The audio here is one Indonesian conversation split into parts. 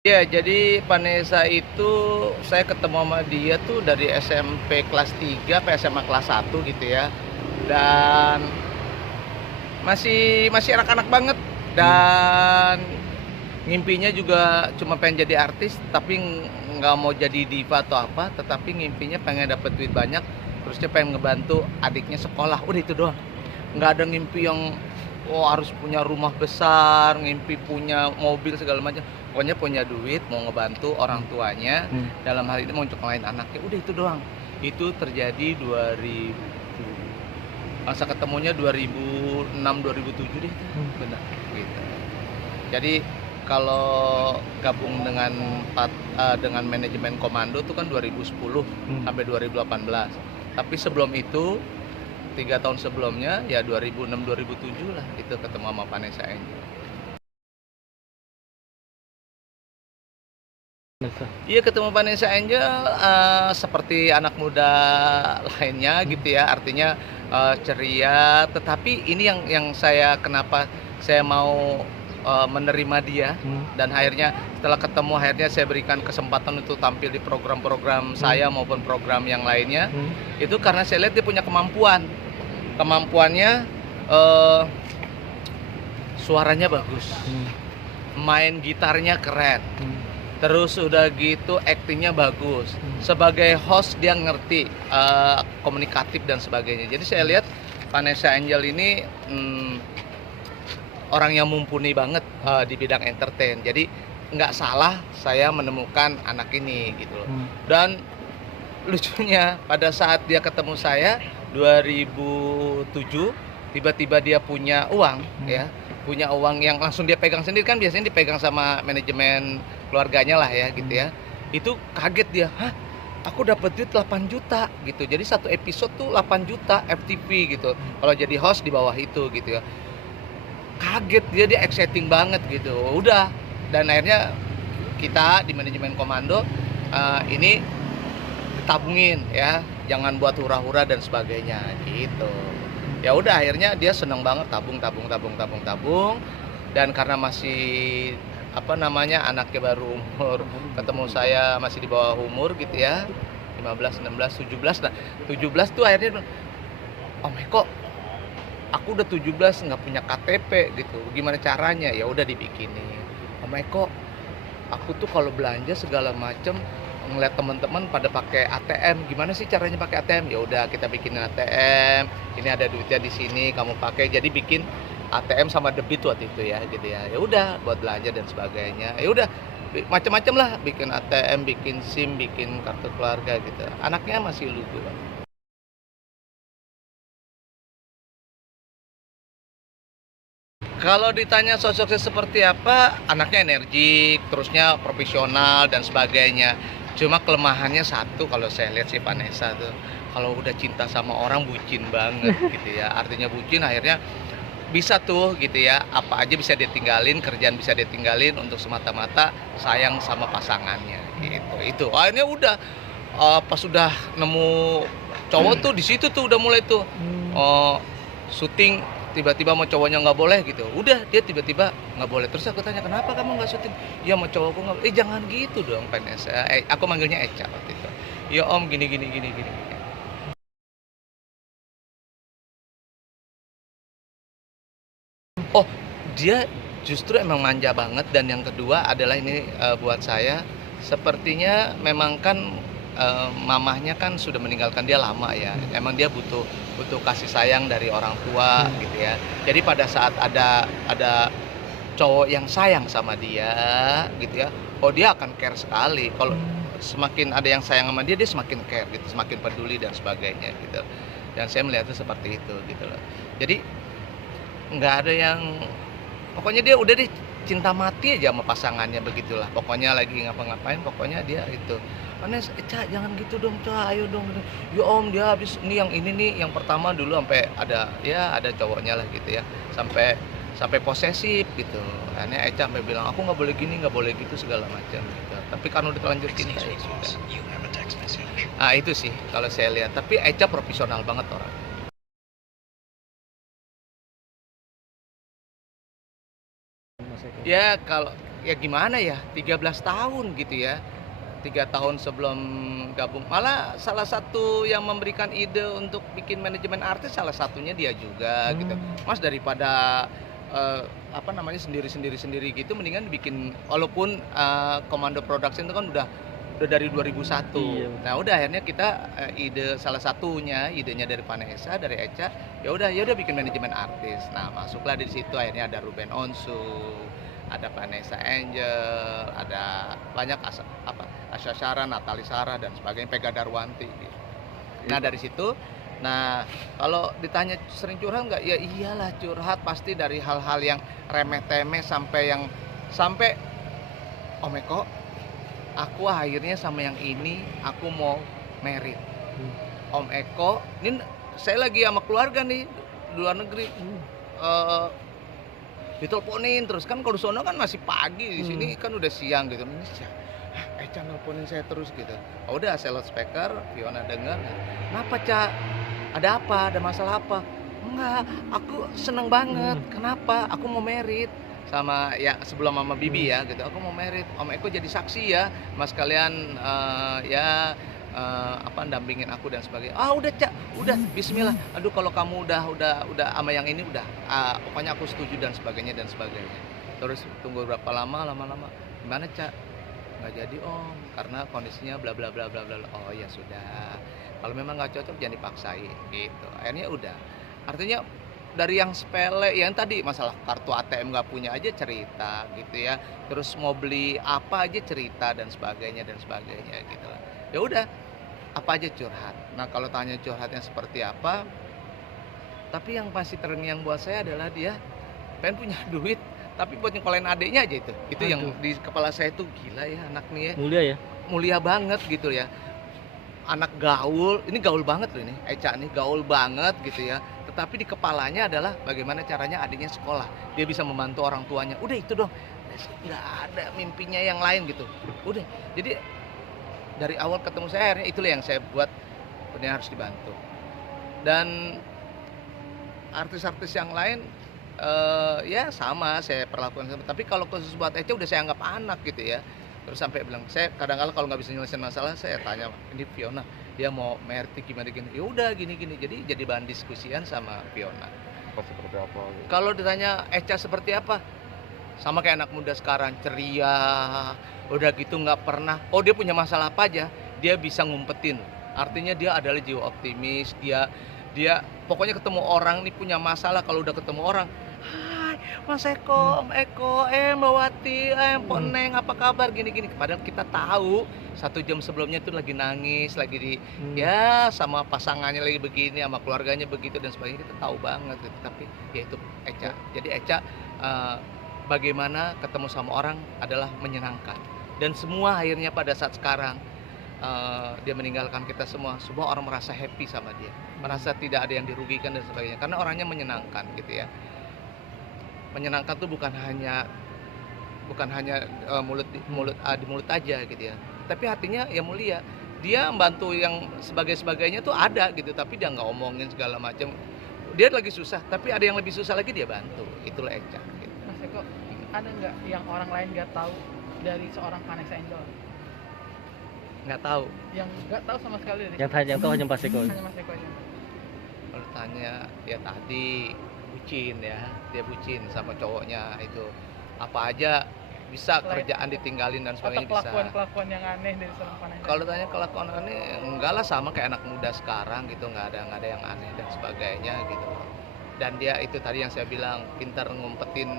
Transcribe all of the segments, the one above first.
Iya, jadi Vanessa itu saya ketemu sama dia tuh dari SMP kelas 3 sampai SMA kelas 1 gitu ya. Dan masih masih anak-anak banget Hmm. dan ngimpinya juga cuma pengen jadi artis tapi nggak mau jadi diva atau apa, tetapi ngimpinya pengen dapet duit banyak, terus dia pengen ngebantu adiknya sekolah, udah itu doang. Nggak ada ngimpi yang oh harus punya rumah besar, ngimpi punya mobil segala macam. Pokoknya punya duit, mau ngebantu orang tuanya, Hmm. dalam hal ini mau nyekolahin anaknya, udah itu doang. Itu terjadi 2000, masa ketemunya 2006 2007 deh, Hmm. benar gitu. Jadi kalau gabung dengan manajemen komando tuh kan 2010 Hmm. sampai 2018. Tapi sebelum itu 3 tahun sebelumnya ya 2006 2007 lah itu ketemu sama Vanessa Angel. Biasa. Iya ketemu Vanessa Angel seperti anak muda lainnya Hmm. gitu ya, artinya ceria. Tetapi ini yang saya kenapa saya mau menerima dia, Hmm. dan akhirnya setelah ketemu akhirnya saya berikan kesempatan untuk tampil di program-program Hmm. saya maupun program yang lainnya. Hmm. Itu karena saya lihat dia punya kemampuannya, eh, suaranya bagus, Hmm. main gitarnya keren. Hmm. Terus udah gitu aktingnya bagus. Hmm. Sebagai host dia ngerti komunikatif dan sebagainya. Jadi saya lihat Vanessa Angel ini orang yang mumpuni banget di bidang entertain. Jadi nggak salah saya menemukan anak ini gitu loh. Hmm. Dan lucunya pada saat dia ketemu saya 2007, tiba-tiba dia punya uang ya, punya uang yang langsung dia pegang sendiri, kan biasanya dipegang sama manajemen keluarganya lah ya gitu ya. Itu kaget dia, "Hah? Aku dapat duit 8 juta," gitu. Jadi satu episode tuh 8 juta FTV gitu. Kalau jadi host di bawah itu gitu ya. Kaget dia exciting banget gitu. Udah, dan akhirnya kita di manajemen komando ini tabungin ya, jangan buat hura-hura dan sebagainya gitu. Ya udah akhirnya dia seneng banget tabung tabung tabung tabung tabung, dan karena masih apa namanya anaknya baru umur, ketemu saya masih di bawah umur gitu ya, 15 16 17. Nah 17 tuh akhirnya bilang, "Om Eko, aku udah 17 nggak punya KTP gitu, gimana caranya?" Ya udah dibikinin. "Om Eko, aku tuh kalau belanja segala macem ngeliat teman-teman pada pakai ATM, gimana sih caranya pakai ATM?" Ya udah kita bikinin ATM, ini ada duitnya di sini kamu pakai. Jadi bikin ATM sama debit waktu itu ya gitu ya. Ya udah buat belanja dan sebagainya. Ya udah macam-macam lah, bikin ATM, bikin SIM, bikin kartu keluarga gitu. Anaknya masih lugu. Kalau ditanya sosoknya seperti apa, anaknya energik, terusnya profesional dan sebagainya. Cuma kelemahannya satu kalau saya lihat si Vanessa tuh, kalau udah cinta sama orang bucin banget gitu ya. Artinya bucin akhirnya bisa tuh gitu ya, apa aja bisa dia tinggalin, kerjaan bisa dia tinggalin untuk semata-mata sayang sama pasangannya gitu. Itu akhirnya udah pas udah nemu cowok tuh di situ tuh udah mulai tuh Hmm. eh, syuting, tiba-tiba mau cowoknya nggak boleh gitu, udah dia tiba-tiba nggak boleh. Terus aku tanya, "Kenapa kamu nggak syuting?" "Ya mau cowokku nggak." Jangan gitu dong PNS. Aku manggilnya Eca waktu itu. "Ya om gini gini gini gini." Oh, dia justru emang manja banget, dan yang kedua adalah ini buat saya, sepertinya memang kan mamahnya kan sudah meninggalkan dia lama ya. Emang dia butuh butuh kasih sayang dari orang tua gitu ya. Jadi pada saat ada cowok yang sayang sama dia gitu ya, oh dia akan care sekali. Kalau semakin ada yang sayang sama dia, dia semakin care gitu, semakin peduli dan sebagainya gitu. Dan saya melihatnya seperti itu gitu loh. Jadi nggak ada yang, pokoknya dia udah deh cinta mati aja sama pasangannya begitulah. Pokoknya lagi ngapa-ngapain, pokoknya dia itu. "Vanes, Ca, jangan gitu dong, Ca, ayo dong." Gitu. "Ya Om, dia habis ini yang ini nih, yang pertama dulu sampai ada ya ada cowoknya lah gitu ya. Sampai sampai posesif gitu." Akhirnya Eca sampai bilang, "Aku nggak boleh gini, nggak boleh gitu segala macam gitu." Tapi kan udah terlanjur cinta ya sudah. Ah itu sih kalau saya lihat. Tapi Eca profesional banget orang. Mas Eko. Ya kalau ya gimana ya, 13 tahun gitu ya. 3 tahun sebelum gabung, malah salah satu yang memberikan ide untuk bikin manajemen artis salah satunya dia juga gitu. Mas daripada apa namanya sendiri gitu mendingan bikin, walaupun Komando Production itu kan udah dari 2001. Iya. Nah udah akhirnya kita ide salah satunya idenya dari Vanessa, dari Echa, ya udah bikin manajemen artis. Nah masuklah di situ, akhirnya ada Ruben Onsu, ada Vanessa Angel, ada banyak Asya Syara, Natali Sarah dan sebagainya, Pega Darwanti gitu. Nah dari situ, nah kalau ditanya sering curhat nggak, ya iyalah curhat pasti, dari hal-hal yang remeh-temeh sampai Om Eko, aku akhirnya sama yang ini aku mau merit. Om Eko, ini saya lagi sama keluarga nih di luar negeri. Diteleponin terus kan, kalau di sono kan masih pagi, di sini kan udah siang gitu. Ini Echa nelponin saya terus gitu. Oh, udah saya loudspeaker, Fiona dengar. Kenapa, Ca? Ada apa? Ada masalah apa? Enggak, aku seneng banget. Kenapa? Aku mau merit sama ya sebelum Mama Bibi ya gitu. Aku mau merit. Om Eko jadi saksi ya, Mas kalian dampingin aku dan sebagainya. Udah Cak, udah Bismillah. Aduh kalau kamu udah sama yang ini udah, pokoknya aku setuju dan sebagainya. Terus tunggu berapa lama, gimana Cak? Nggak jadi Om, karena kondisinya bla bla bla bla bla. Oh ya sudah, kalau memang nggak cocok jangan dipaksain gitu. Akhirnya udah, artinya dari yang sepele, yang tadi masalah kartu ATM nggak punya aja cerita gitu ya, terus mau beli apa aja cerita dan sebagainya gitu lah. Ya udah, apa aja curhat. Nah kalau tanya curhatnya seperti apa, tapi yang pasti terngiang buat saya adalah dia pengen punya duit tapi buat nyekolahin adiknya aja itu yang di kepala saya tuh, gila ya anak nih ya, mulia banget gitu ya, anak gaul, ini gaul banget loh ini Echa nih, gaul banget gitu ya, tetapi di kepalanya adalah bagaimana caranya adiknya sekolah, dia bisa membantu orang tuanya, udah itu dong, nggak ada mimpinya yang lain gitu. Udah, jadi dari awal ketemu saya akhirnya itulah yang saya buat, benar harus dibantu. Dan artis-artis yang lain ya sama saya perlakukan sama, tapi kalau khusus buat Echa udah saya anggap anak gitu ya. Terus sampai bilang, saya kadang-kadang kalau nggak bisa nyelesain masalah saya tanya, ini Fiona dia mau merit gimana gini, ya udah gini jadi bahan diskusian sama Fiona. Seperti apa gitu. Kalau ditanya Echa seperti apa, sama kayak anak muda sekarang, ceria, udah gitu nggak pernah, dia punya masalah apa aja dia bisa ngumpetin, artinya dia adalah jiwa optimis, dia pokoknya ketemu orang nih punya masalah, kalau udah ketemu orang, hai Mas Eko, Om Eko, Mbak Wati, Mpok Neng, apa kabar, gini padahal kita tahu 1 jam sebelumnya tuh lagi nangis, lagi di ya sama pasangannya lagi begini, sama keluarganya begitu dan sebagainya, kita tahu banget gitu. Tapi ya itu Echa, jadi Echa bagaimana ketemu sama orang adalah menyenangkan, dan semua akhirnya pada saat sekarang dia meninggalkan kita, semua orang merasa happy sama dia, merasa tidak ada yang dirugikan dan sebagainya, karena orangnya menyenangkan gitu ya. Menyenangkan tuh bukan hanya di mulut aja gitu ya, tapi hatinya ya mulia. Dia membantu yang sebagainya tuh ada gitu, tapi dia nggak omongin segala macam. Dia lagi susah, tapi ada yang lebih susah lagi dia bantu. Itulah Echa gitu. Mas Eko, ada nggak yang orang lain nggak tahu dari seorang Vanessa Angel? Nggak tahu. Yang nggak tahu sama sekali dari Yang tahu hanya Mas Eko. hanya Mas Eko aja. Kalau tanya ya tadi bucin ya, dia bucin sama cowoknya itu, apa aja bisa, kerjaan ditinggalin dan sebagainya bisa. Kelakuan yang aneh dari seorang Vanessa. Kalau tanya kelakuan aneh, enggak lah, sama kayak anak muda sekarang gitu, nggak ada yang aneh dan sebagainya gitu. Dan dia itu tadi yang saya bilang, pintar ngumpetin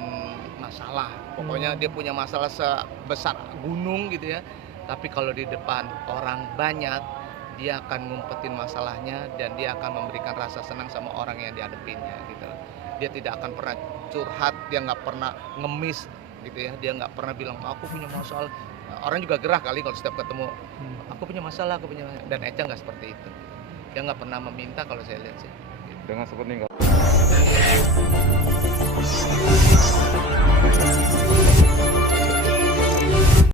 masalah. Pokoknya dia punya masalah sebesar gunung gitu ya. Tapi kalau di depan orang banyak, dia akan ngumpetin masalahnya dan dia akan memberikan rasa senang sama orang yang dihadapinnya gitu. Dia tidak akan pernah curhat, dia nggak pernah ngemis gitu ya, dia nggak pernah bilang aku punya masalah. Orang juga gerah kali kalau setiap ketemu, aku punya masalah. Dan Echa nggak seperti itu, dia nggak pernah meminta kalau saya lihat sih. Dengan seperti